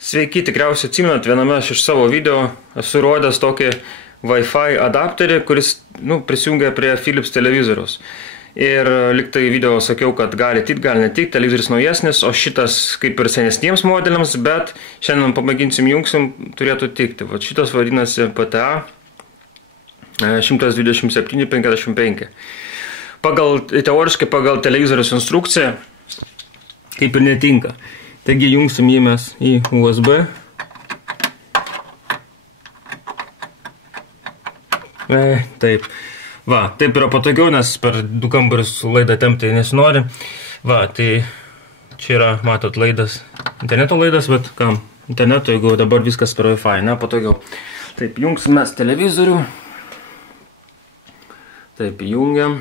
Sveiki, tikriausiai atsimenat, viename iš savo video esu rodęs tokį Wi-Fi adapterį, kuris prisijungia prie Philips televizoriaus. Ir liktai video sakiau, kad gali tikti, gali netikti, televizorius naujesnis, o šitas kaip ir senesniems modeliams, bet šiandien pamėginsim, jungsim, turėtų tikti. Vat šitas vadinasi PTA 12755. Teoriškai pagal televizoriaus instrukciją kaip ir netinka. Taigi jungsim jį mes į USB. Taip. Va, taip yra patogiau, nes per du kambarius laidą tempti nesinori. Va, tai čia yra, matot, laidas, interneto laidas, bet kam? Interneto, jeigu dabar viskas per Wi-Fi, patogiau. Taip, jungsim mes televizorių. Taip, jungiam.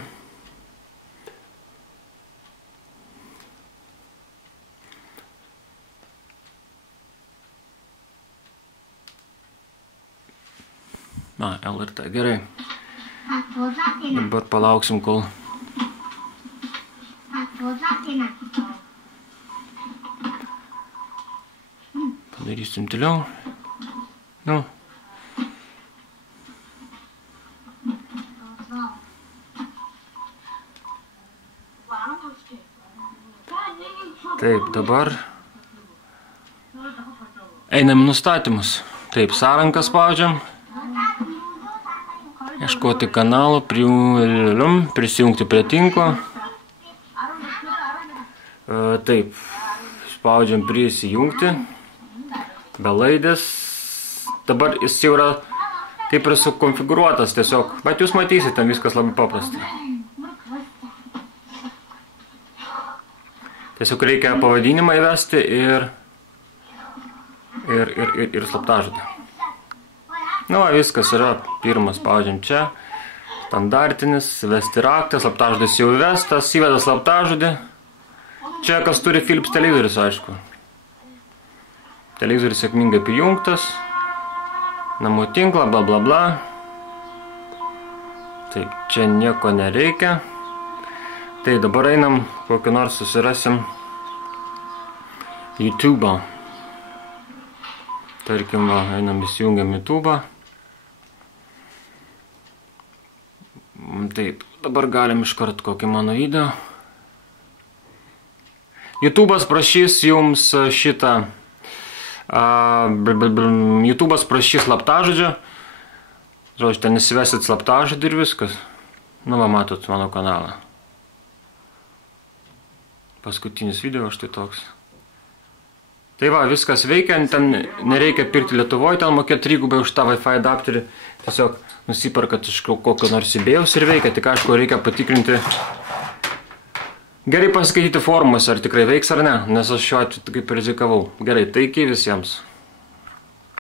LRT, gerai. Dabar palauksim, kol... Padarysim toliau. Taip, dabar einam nustatymus. Taip, sąranką spaudžiam. Ieškoti kanalo, prisijungti prie tinklo. Taip, spaudžiam prisijungti. Belaidės. Dabar jis jau yra kaip ir sukonfigūruotas tiesiog. Bet jūs matysite, ten viskas labai paprasta. Tiesiog reikia pavadinimą įvesti ir slaptažodį. Viskas yra. Pirmas spaudžiam čia. Standartinis, vesti raktą, slaptažodis jau įvestas, įveda slaptažodį. Čia kas turi Philips televizorius, aišku. Televizorius sėkmingai prijungtas. Namų tinklą, bla bla bla. Taip, čia nieko nereikia. Tai dabar einam, kokį nors susirasim YouTube'ą. Tarkim, einam įsijungiam YouTube'ą. Taip, dabar galim iškart kokį mano video. YouTube'as prašys jums šitą... YouTube'as prašys slaptažodžio. Žodžiu, ten įsivesit slaptažodį ir viskas. Matot mano kanalą. Paskutinis video štai toks. Tai va, viskas veikia, ten nereikia pirkti Lietuvoje, ten mokėti trigubai už tą Wi-Fi adapterį. Tiesiog nusiperkat iš kokio nors eBay'aus ir veikia, tik aišku, reikia patikrinti. Gerai paskaityti forumus, ar tikrai veiks ar ne, nes aš šiuo atveju kaip rizikavau. Gerai, tai iki visiems.